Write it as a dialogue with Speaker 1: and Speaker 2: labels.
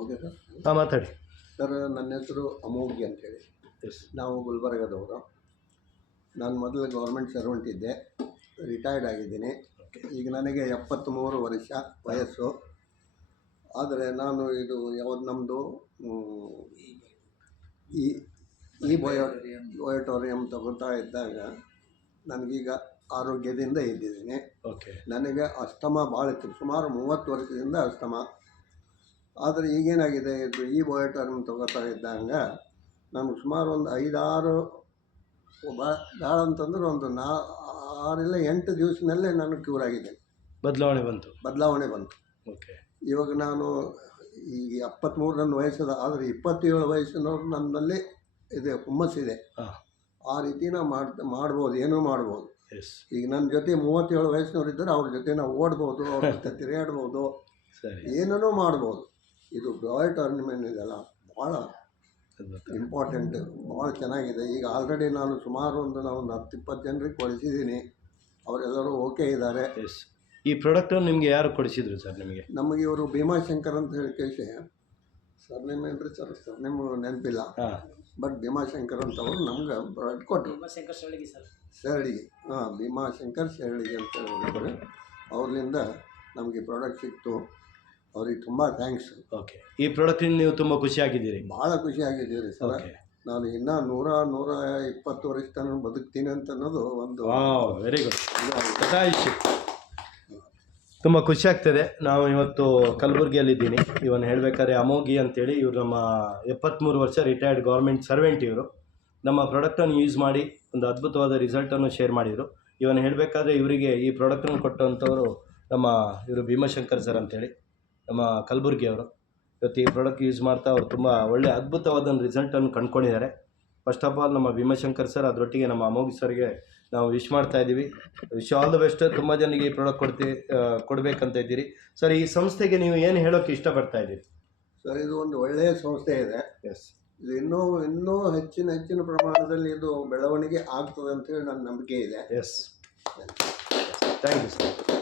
Speaker 1: Okay sir
Speaker 2: ಹಾಂ ಮಾತಾಡಿ.
Speaker 1: Sir ನನ್ನ ಹೆಸರು ಅಮೋಗಿ ಅಂತೇಳಿ.
Speaker 2: ಎಸ್
Speaker 1: ನಾವು ಗುಲ್ಬರ್ಗದವರು. ನಾನು ಮೊದಲು ಗೌರ್ಮೆಂಟ್ ಸರ್ವೆಂಟ್ ಇದ್ದೆ. ರಿಟೈರ್ಡ್ ಆಗಿದ್ದೀನಿ. ಈಗ ನನಗೆ ಎಪ್ಪತ್ತ್ಮೂರು ವರ್ಷ ವಯಸ್ಸು. ಆದರೆ ನಾನು ಇದು ಯಾವ್ದು ನಮ್ಮದು ಈ ಈ ಬಯೋ ಬಯೋಟೋರಿಯಂ ತಗೋತಾ ಇದ್ದಾಗ ನನಗೀಗ ಆರೋಗ್ಯದಿಂದ ಇದ್ದಿದ್ದೀನಿ.
Speaker 2: ಓಕೆ
Speaker 1: ನನಗೆ ಅಸ್ತಮ ಭಾಳ ಇತ್ತು. ಸುಮಾರು ಮೂವತ್ತು ವರ್ಷದಿಂದ ಅಸ್ತಮ. ಆದರೆ ಈಗೇನಾಗಿದೆ ಇದು ಈ ಬಯೋಟರ್ಮ್ ತಗೋತಾ ಇದ್ದಂಗೆ ನಮ್ಗೆ ಸುಮಾರು ಒಂದು ಐದಾರು ಭಾಳ ಅಂತಂದ್ರೆ ಒಂದು ನಾ ಆರಿಲ್ಲ ಎಂಟು ದಿವಸದಲ್ಲೇ ನಾನು ಕ್ಯೂರ್ ಆಗಿದ್ದೇನೆ.
Speaker 2: ಬದಲಾವಣೆ ಬಂತು.
Speaker 1: ಬದಲಾವಣೆ ಬಂತು.
Speaker 2: ಓಕೆ.
Speaker 1: ಇವಾಗ ನಾನು ಈ ಎಪ್ಪತ್ತ್ಮೂರು ನನ್ನ ವಯಸ್ಸದ ಆದರೆ ಇಪ್ಪತ್ತೇಳು ವಯಸ್ಸಿನವ್ರು ನನ್ನಲ್ಲಿ ಇದೆ ಹುಮ್ಮಸ್ಸಿದೆ ಆ ರೀತಿ ನಾವು ಮಾಡ್ ಮಾಡ್ಬೋದು ಏನೂ ಮಾಡ್ಬೋದು.
Speaker 2: ಎಸ್
Speaker 1: ಈಗ ನನ್ನ ಜೊತೆ ಮೂವತ್ತೇಳು ವಯಸ್ಸಿನವ್ರು ಇದ್ದರೆ ಅವ್ರ ಜೊತೆ ನಾವು ಓಡ್ಬೋದು ಅವ್ರ ಜೊತೆ ತಿರುಗಾಡ್ಬೋದು. ಏನನ್ನೂ ಮಾಡ್ಬೋದು. ಇದು ಬಾಯ್ ಟೂರ್ನಿಮೆಂಟ್ ಇದೆಲ್ಲ ಭಾಳ ಇಂಪಾರ್ಟೆಂಟ್ ಭಾಳ ಚೆನ್ನಾಗಿದೆ. ಈಗ ಆಲ್ರೆಡಿ ನಾನು ಸುಮಾರು ಒಂದು ನಾವು ಒಂದು ಹತ್ತು ಇಪ್ಪತ್ತು ಜನರಿಗೆ ಕೊಡಿಸಿದ್ದೀನಿ. ಅವರೆಲ್ಲರೂ ಓಕೆ ಇದ್ದಾರೆ.
Speaker 2: ಎಸ್ ಈ ಪ್ರಾಡಕ್ಟನ್ನು ನಿಮಗೆ ಯಾರು ಕೊಡಿಸಿದ್ರು ಸರ್ ನಿಮಗೆ?
Speaker 1: ನಮಗೆ ಇವರು ಭೀಮಾಶಂಕರ್ ಅಂತ ಹೇಳಿ ಕೇಳಿ ಸರ್ ನಿಮ ಏನು ರೀ ಸರ್? ಸರ್ ನಿಮ್ಮ ನೆನಪಿಲ್ಲ.
Speaker 2: ಹಾಂ.
Speaker 1: ಬಟ್ ಭೀಮಾಶಂಕರ್ ಅಂತ ಅವರು ನಮ್ಗೆ ಪ್ರಾಡಕ್ಟ್ ಕೊಟ್ಟರು
Speaker 3: ಭೀಮಾಶಂಕರ್ ಶರಳಿಗೆ ಸರ್.
Speaker 1: ಶರಳಿಗೆ. ಹಾಂ ಭೀಮಾಶಂಕರ್ ಶರಳಿಗೆ ಅಂತ ಹೇಳಿದ್ರು. ಅವ್ರಿಂದ ನಮಗೆ ಪ್ರಾಡಕ್ಟ್ ಸಿಕ್ತು. ಅವ್ರಿಗೆ ತುಂಬ ಥ್ಯಾಂಕ್ಸ್
Speaker 2: ಓಕೆ ಈ ಪ್ರಾಡಕ್ಟಿಂದ ನೀವು ತುಂಬ ಖುಷಿಯಾಗಿದ್ದೀರಿ.
Speaker 1: ಭಾಳ ಖುಷಿಯಾಗಿದ್ದೀರಿ ಸರ್.
Speaker 2: ಓಕೆ
Speaker 1: ನಾನು ಇನ್ನೂ ನೂರ ನೂರ ಇಪ್ಪತ್ತು ವರ್ಷ ತನಕ ಬದುಕ್ತೀನಿ ಅಂತ ಅನ್ನೋದು ಒಂದು
Speaker 2: ವಾವ್ ವೆರಿ ಗುಡ್. ಶತಾಯುಷಿ ತುಂಬ ಖುಷಿ ಆಗ್ತದೆ. ನಾವು ಇವತ್ತು ಕಲಬುರಗಿಯಲ್ಲಿದ್ದೀನಿ. ಇವನು ಹೇಳಬೇಕಾದ್ರೆ ಅಮೋಗಿ ಅಂತೇಳಿ ಇವರು ನಮ್ಮ ಎಪ್ಪತ್ತ್ಮೂರು ವರ್ಷ ರಿಟೈರ್ಡ್ ಗೌರ್ಮೆಂಟ್ ಸರ್ವೆಂಟ್ ಇವರು. ನಮ್ಮ ಪ್ರಾಡಕ್ಟನ್ನು ಯೂಸ್ ಮಾಡಿ ಒಂದು ಅದ್ಭುತವಾದ ರಿಸಲ್ಟನ್ನು ಶೇರ್ ಮಾಡಿದರು. ಇವನು ಹೇಳಬೇಕಾದ್ರೆ ಇವರಿಗೆ ಈ ಪ್ರಾಡಕ್ಟನ್ನು ಕೊಟ್ಟಂಥವರು ನಮ್ಮ ಇವರು ಭೀಮಶಂಕರ್ ಸರ್ ಅಂತೇಳಿ. ನಮ್ಮ ಕಲಬುರಗಿಯವರು ಇವತ್ತು ಈ ಪ್ರಾಡಕ್ಟ್ ಯೂಸ್ ಮಾಡ್ತಾ ಅವರು ತುಂಬ ಒಳ್ಳೆ ಅದ್ಭುತವಾದ ಒಂದು ರಿಸಲ್ಟನ್ನು ಕಂಡುಕೊಂಡಿದ್ದಾರೆ. ಫಸ್ಟ್ ಆಫ್ ಆಲ್ ನಮ್ಮ ಭೀಮಶಂಕರ್ ಸರ್ ಅದರೊಟ್ಟಿಗೆ ನಮ್ಮ ಅಮೋಘಿ ಸರ್ಗೆ ನಾವು ವಿಶ್ ಮಾಡ್ತಾ ಇದ್ದೀವಿ. ವಿಶ್ ಆಲ್ ದ ಬೆಸ್ಟ್ ತುಂಬ ಜನರಿಗೆ ಈ ಪ್ರಾಡಕ್ಟ್ ಕೊಡ್ತೀವಿ ಕೊಡಬೇಕಂತ ಇದ್ದೀರಿ. ಸರ್ ಈ ಸಂಸ್ಥೆಗೆ ನೀವು ಏನು ಹೇಳೋಕ್ಕೆ ಇಷ್ಟಪಡ್ತಾ ಇದ್ದೀರಿ?
Speaker 1: ಸರ್ ಇದು ಒಂದು ಒಳ್ಳೆಯ ಸಂಸ್ಥೆ ಇದೆ.
Speaker 2: ಎಸ್
Speaker 1: ಇದು ಇನ್ನೂ ಇನ್ನೂ ಹೆಚ್ಚಿನ ಹೆಚ್ಚಿನ ಪ್ರಮಾಣದಲ್ಲಿ ಇದು ಬೆಳವಣಿಗೆ ಆಗ್ತದೆ ಅಂತೇಳಿ ನನ್ನ ನಂಬಿಕೆ ಇದೆ.
Speaker 2: Yes thank you sir